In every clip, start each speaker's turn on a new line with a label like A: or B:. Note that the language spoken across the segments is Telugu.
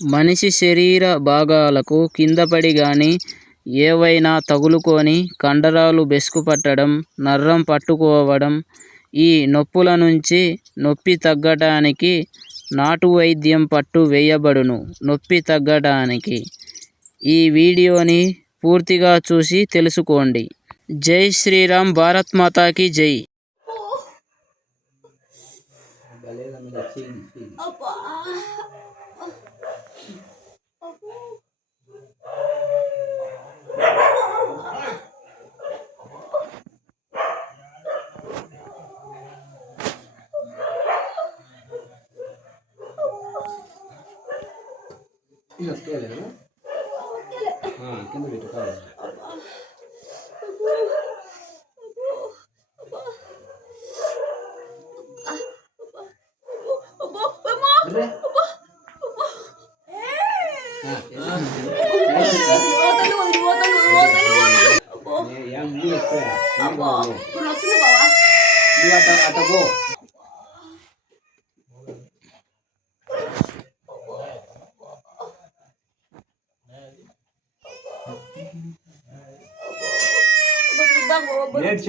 A: మనిషి శరీర భాగాలకు కిందపడి గాని ఏవైనా తగులుకొని కండరాలు బెసుకుపట్టడం నర్రం పట్టుకోవడం ఈ నొప్పుల నుంచి నొప్పి తగ్గటానికి నాటు వైద్యం పట్టు వేయబడును. నొప్పి తగ్గడానికి ఈ వీడియోని పూర్తిగా చూసి తెలుసుకోండి. జై శ్రీరామ్ భారత్ మాతాకి జై.
B: కింద పెట్టు కాదు అరే. ఏ- ఏం నీళ్ళు ఎక్కువ? నీళ్ళు కావాలి. నువ్వు అట్ట అట్ట పో నేను చిన్నగానే అంటున్నా జగ్గు అంటుంది తింటానా ఆ ఉండే అరే, నేను రుద్దుతున్నా.
A: అది
B: నేను
A: రుద్దుతేనే
B: రుద్దుతున్నా, నా రుద్దలేదు
A: రుద్దుతేనేమ్మా తగ్గేది
B: ఎట్ట కూడా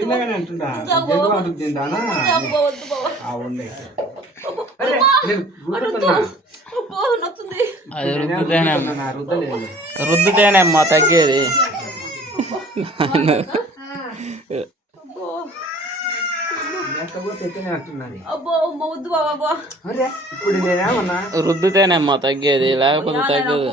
B: తెత్తనే అంటున్నది
C: అబ్బో వద్దు బాబా
B: అరే ఇప్పుడు నేనేమన్నా
A: రుద్దుతేనేమ్మా తగ్గేది లేకపోతే తగ్గదు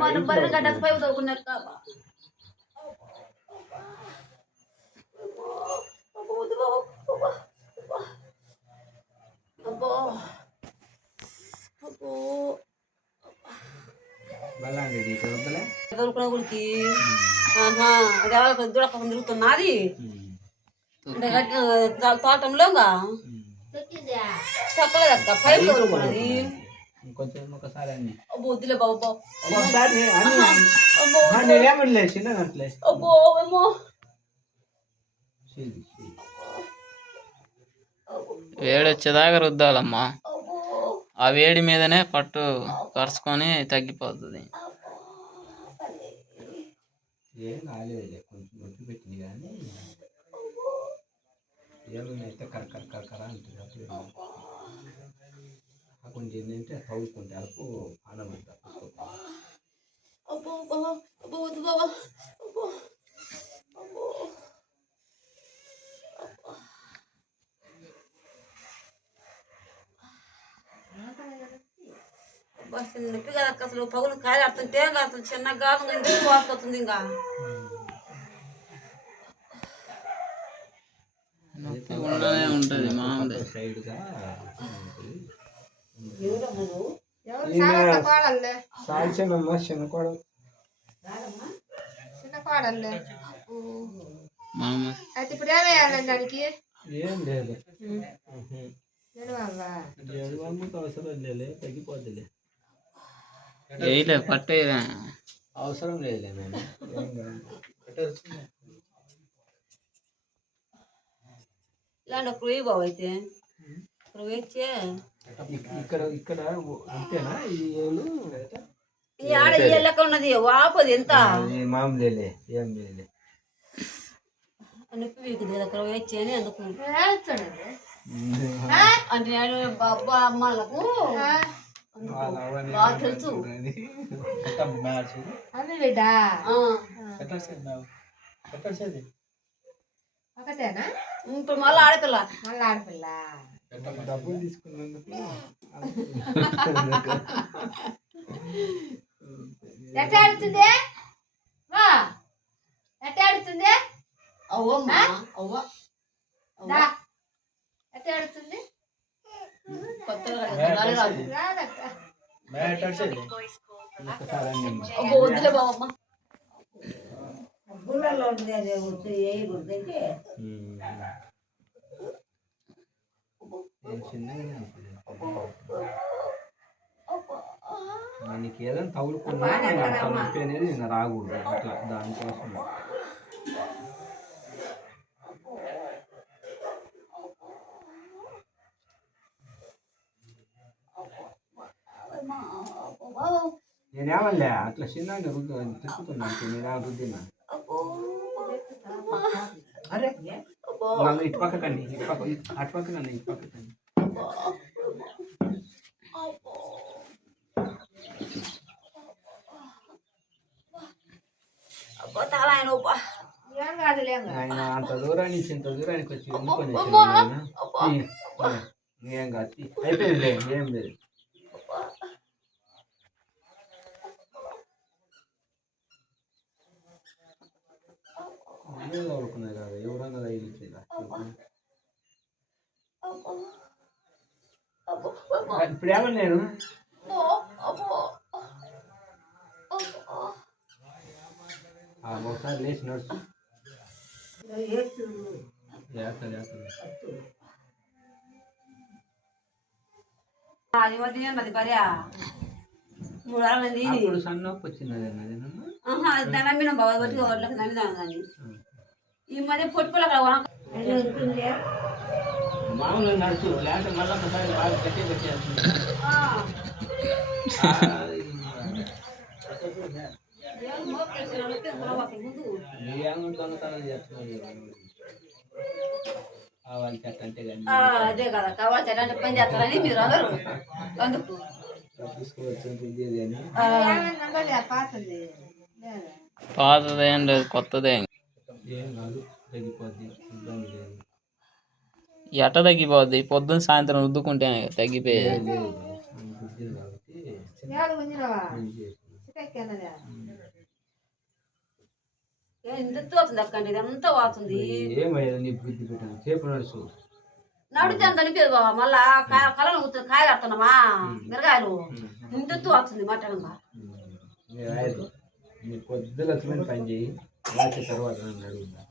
C: మన బర్రె గడ్డ పై చదువుకున్నాక అబ్బో అబ్బో
B: బలాండి ఇక్కడ వద్దలే
C: చదువుకున్న గుడికి ఆహా అది ఎవరికి దూడక తిరుగుతున్నది అంటే గడ్డి- తా- తోటంలో ఇంకా చెప్పలేదక్క పైపు చదువుకున్నది
B: ఇంకొంచెం ఒకసారి అన్ని.
C: అబ్బో వద్దులే బాబు బాబు.
B: ఒకసారి నే- అన్ని
C: అబ్బో
B: ఆ, నేనేమనలే చిన్నగా అంటలే
C: అబ్బో ఏమో
B: చేయి, చేయి.
A: వేడొచ్చేదాకా రుద్దాలమ్మా. ఆ వేడి మీదనే పట్టు కరుచుకొని తగ్గిపోతుంది.
B: ఏం కాలేదులే కొంచెం నొప్పి పెట్టింది కానీ. ఏమి అయితే కర కర కర కర అంటుంది అప్పుడు ఆ కొంచెం ఏంటంటే తవ్వుకుంటే అరకు ఆనబడతా
C: అబ్బో బాబా అబ్బో వద్దు బాబా అబ్బో అబ్బో అబ్బా, అసలు నొప్పి కదా అక్క, అసలు పగులు కాయలు ఆడుతుంటే ఇంకా అసలు చిన్న గాలం ఇంటికి వాసుకొస్తుంది ఇంకా
A: నొప్పి ఉండనే ఉంటుంది మామూలు
B: సైడ్గా సాల్చినమ్మ చిన్న కూడా
D: చిన్న అయితే ఇప్పుడు ఏమేయాలండి దానికి?
B: ఏం లేదు. అవసరం లేదు తగ్గిపోద్దిలే.
A: వేయలే పట్టేదా
B: అవసరం లేదులే నేను ఏం కాదు.
C: ఇలాంటి ఒక వెయ్యి బాబు అయితే. ఇక్కడ వేచ్చే
B: ఇక్కడ ఇక్కడ అంతేనా? ఈ ఏళ్ళు
C: ఈ ఆడ ఈ లెక్క ఉన్నది వాపది ఎంత?
B: అది మామూలేలే ఏం లేదులే
C: నొప్పి వీకుది కదా అక్కడ వేచ్చే అని అందుకు.
D: వేస్తాడండి
C: అంటే నేను బాబా అమ్మలకు బాగా తెలుసు.
D: అమ్మి బిడ్డ.
C: ఆ.
D: ఒకటేనా?
C: ఇప్పుడు మళ్ళీ ఆడపిల్ల.
D: మళ్ళీ ఆడపిల్ల.
B: డబ్బులు తీసుకున్నందుకు
D: ఎట్ట ఆడుతుంది? వా ఎట్ట ఆడుతుంది?
C: అవ్వమ్మా అవ్వ.
D: దా. ఆడుతుంది?
C: కొత్తగా.
D: రాదక్క.
C: వద్దులే బాబమ్మ
B: ఉమ్. ఏం చిన్నగానే ఉంటుంది. నీకు ఏదైనా తగులుకున్నా నొప్పి అనేది ఇంకా రాకూడదు అట్లా దానికోసం నేనేమలే అట్లా చిన్న తిప్పుతున్నా నేను రుద్దినా అరే నన్ను ఇటు పక్క కండి ఇటు పక్క అటు పక్క నన్ను ఇటు పక్క కండి
C: అబ్బా తల ఆయన అబ్బా.
D: ఏం కాదులే ఏం కాదు.
B: ఆయన అంత దూరానికి నుంచి ఇంత దూరానికి వచ్చి వండుకొని వచ్చాడు నాయన. ఈ, ఈ, ఏం కాదు ఈ, అయిపోయింది ఏం లేదు అదే తగులుకున్నాయి కదా ఎవరన్నా తగిలిచ్చేదా ఇప్పుడు ఏమన్నా నేను ఒకసారి లేచి నడుచు
C: అది భార్య మూడు మంది
B: సన్నొప్పి వచ్చింది అదే
C: బాబా వడ్లకు నమ్మిదాం కానీ ఈ మధ్య పొట్టుపల్ల
B: నడుచు లేకపోతే మళ్ళీ ఒకసారి బాగా పెట్టేస్తుంది కావాలి చెట్ట అంటే
C: ఆ, అదే కదా కావాలి ఎలాంటి పని చేస్తారని మీరు అందరూ. అందుకు.
D: పాతది? లేదు
A: కొత్తదే
B: ఏం కాదు తగ్గిపోద్ది ఇబ్బంది లేదు.
A: ఎట తగ్గిపోద్ది? పొద్దున్న సాయంత్రం రుద్దుకుంటే తగ్గిపోయేది
C: అనిపించదు బాబా మళ్ళా కాయ కళను కూర్చొని కాయ కడుతున్నామా మిరగాయలు. ఇంత ఎత్తు అవుతుంది మటన్గా
B: నీ రాయదు. నీ పొద్దుల సిమెంట్ పని చేయి. రాత్రి తర్వాత నన్ను అడుగుతా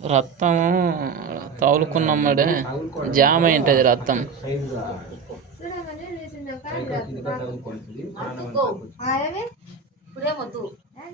A: రక్తం తగులుకున్నమ్మడే జామ్ ఉంటుంది రక్తం.
B: తగులుకుంటుంది ప్రాణం అంతా పోతుంది.
D: ఏమి
C: ఇప్పుడేమొద్దు
D: ఏం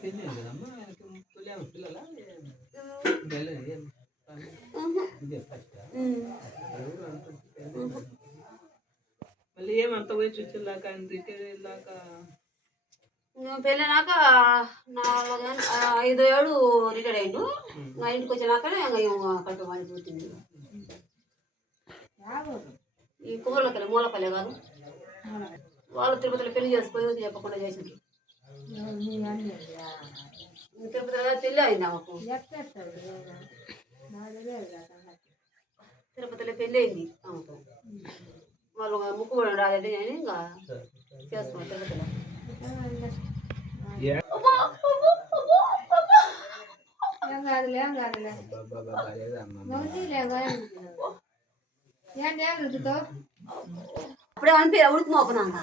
B: పెద్ద- మళ్ళీ ఏమంత వచ్చేలాక ఆయన రిటైర్ అయ్యేలాక
C: పెళ్ళినాక ఐదో ఏడు రిటైర్డ్ అయ్యిండు. నా ఇంటికి వచ్చినాక పని పుట్టింది
D: రాకూడదు
C: ఈ కుమరలపల్లి మూలపల్లె కాదు. వాళ్ళు తిరుపతిలో పెళ్ళి చేసుకొని చెప్పకుండా చేసిండ్రు.
D: అన్నీ
C: తిరుపతిలో పెళ్ళి అయింది ఆమెకు. తిరుపతిలో పెళ్ళి అయింది ఆమెకు. వాళ్ళు ముక్కు కూడా రాలేదు అని ఇంకా చేసుకున్నారు తిరుపతిలో?
B: ఏం
D: కాదులే ఏం కాదులే.
C: అప్పుడే ఉడుకు మోపునాక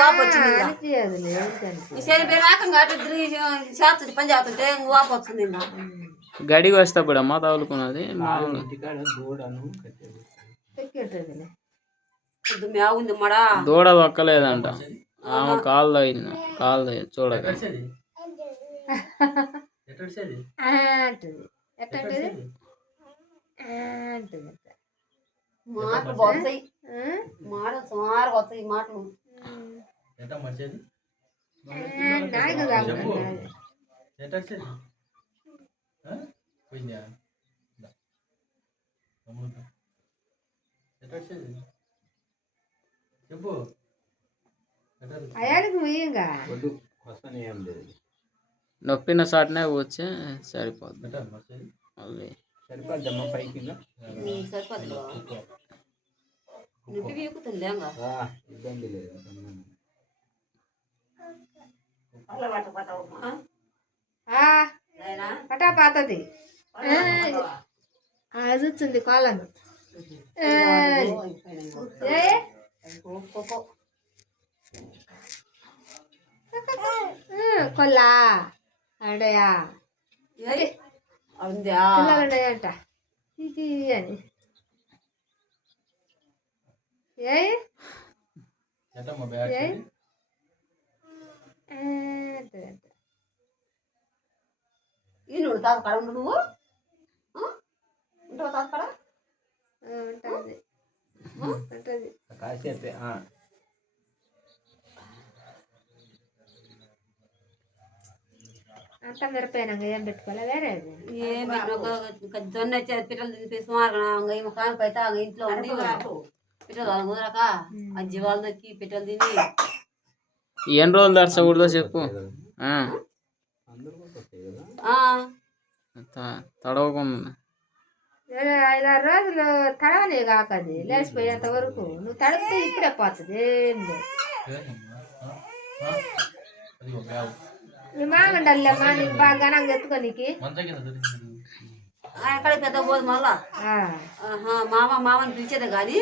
C: వాపు వచ్చింది ఇంకా అటు తిరిగి చేస్తుంది పని చేస్తుంటే వాపు వస్తుంది
A: గడికి అమ్మ తగులుకున్నది. దూడ దొక్కలేదంట ఆమె కాలు తగిలిన కాలు తగిలి చూడక
D: అంటుంది.
C: మాటలు వస్తాయి మాటలు సుమారుగా వస్తాయి మాటలు.
B: చెప్పు. వద్దు వస్తానే ఏం లేదు.
A: నొప్పిన సాటనే వచ్చి సరిపోద్ది. మళ్ళీ
B: సరిపోద్దమ్మా పైకి ఇంకా?
C: ఉమ్, సరిపోతుంది బావ. నొప్పి వీకుతుంది లేంగా
B: రా, ఇబ్బంది లేదు
C: అట్లా పట్టపట్టవమ్మా
D: ఆ,
C: నాయనా
D: పటా పాతది
C: పట్టపట్టవా?
D: అది వచ్చింది కోలను ఏ కొల్లా అండయా
C: ఏయ్, ఉందా
D: పిల్లలు ఉన్నాయంట ఇది అని ఏ ఏ ఆ, అంటదంట.
C: ఈ నువ్వు తాత ఉండు నువ్వు. ఆ? ఉంటావు తాత కాడ?
D: ఆ, ఉంటది. ఉంటది.
A: కాసేపే ఆ.
D: అంతా మిరపైనాక ఏం పెట్టుకోలే వేరే
C: ఏం జొన్న పిల్లలు అయితే అంగ ఇంట్లో వాళ్ళ కుదరక ఆ జీవాలు దొక్కి పిట్టలు తిని.
A: ఎన్ని రోజులు దర్శకూడదో చెప్పు. ఆ.
B: అందరూ కూడా వస్తాయి కదా?
C: ఆ,
A: త- తడవకుండా.
D: ఐదారు రోజులు తడవనే కాకది లేచిపోయేంత వరకు. నువ్వు తడిపితే ఇప్పుడే పోతుంది ఏం లేదు మీ మామండల్లమ్మా నీకు బాగా ఘనంగా ఎత్తుకోనికి
C: ఆ, ఎక్కడికి పెద్ద పోదు మళ్ళా మామ మామని పిలిచేదే కానీ.